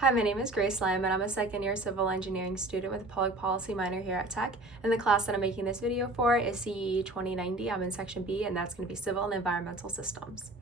Hi, my name is Grace Lamb, and I'm a second-year civil engineering student with a public policy minor here at Tech. And the class that I'm making this video for is CEE 2090. I'm in Section B, and that's going to be Civil and Environmental Systems.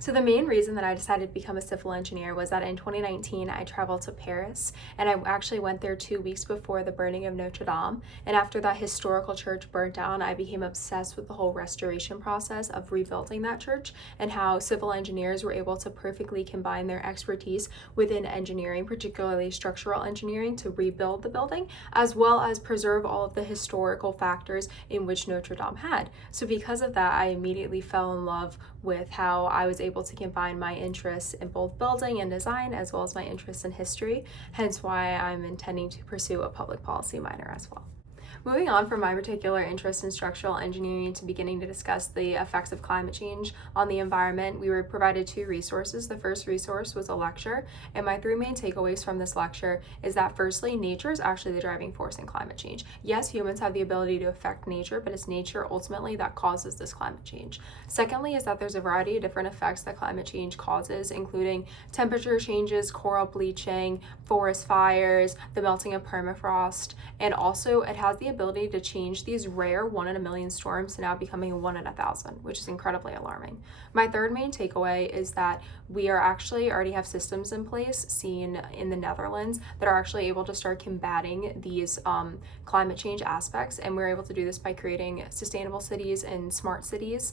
So the main reason that I decided to become a civil engineer was that in 2019 I traveled to Paris, and I actually went there 2 weeks before the burning of Notre Dame. And after that historical church burnt down, I became obsessed with the whole restoration process of rebuilding that church and how civil engineers were able to perfectly combine their expertise within engineering, particularly structural engineering, to rebuild the building, as well as preserve all of the historical factors in which Notre Dame had. So because of that, I immediately fell in love with how I was able to combine my interests in both building and design as well as my interests in history, hence why I'm intending to pursue a public policy minor as well. Moving on from my particular interest in structural engineering to beginning to discuss the effects of climate change on the environment, we were provided two resources. The first resource was a lecture, and my three main takeaways from this lecture is that firstly, nature is actually the driving force in climate change. Yes, humans have the ability to affect nature, but it's nature ultimately that causes this climate change. Secondly is that there's a variety of different effects that climate change causes, including temperature changes, coral bleaching, forest fires, the melting of permafrost, and also it has the ability to change these rare 1 in a million storms to now becoming a 1 in 1,000, which is incredibly alarming. My third main takeaway is that we are actually already have systems in place seen in the Netherlands that are actually able to start combating these climate change aspects, and we're able to do this by creating sustainable cities and smart cities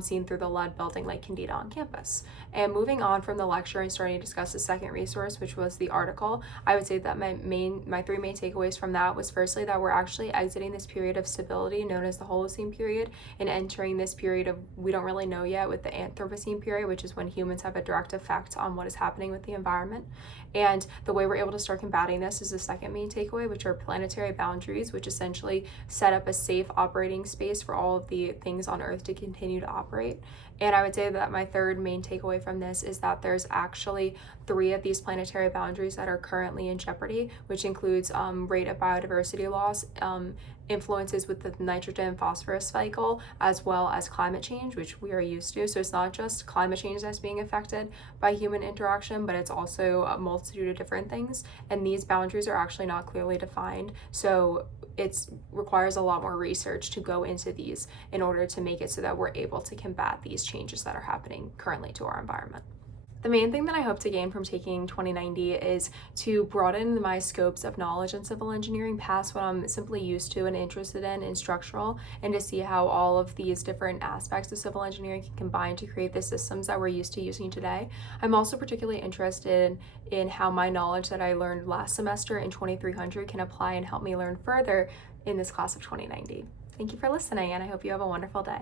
seen through the lead building like Candida on campus. And moving on from the lecture and starting to discuss the second resource, which was the article, I would say that my three main takeaways from that was firstly that we're actually exiting this period of stability known as the Holocene period and entering this period of we don't really know yet with the Anthropocene period, which is when humans have a direct effect on what is happening with the environment. And the way we're able to start combating this is the second main takeaway, which are planetary boundaries, which essentially set up a safe operating space for all of the things on Earth to continue to operate. And I would say that my third main takeaway from this is that there's actually 3 of these planetary boundaries that are currently in jeopardy, which includes rate of biodiversity loss, influences with the nitrogen and phosphorus cycle, as well as climate change, which we are used to. So it's not just climate change that's being affected by human interaction, but it's also a multitude of different things. And these boundaries are actually not clearly defined. So it requires a lot more research to go into these in order to make it so that we're able to combat these changes that are happening currently to our environment. The main thing that I hope to gain from taking 2090 is to broaden my scopes of knowledge in civil engineering past what I'm simply used to and interested in structural, and to see how all of these different aspects of civil engineering can combine to create the systems that we're used to using today. I'm also particularly interested in how my knowledge that I learned last semester in 2300 can apply and help me learn further in this class of 2090. Thank you for listening, and I hope you have a wonderful day.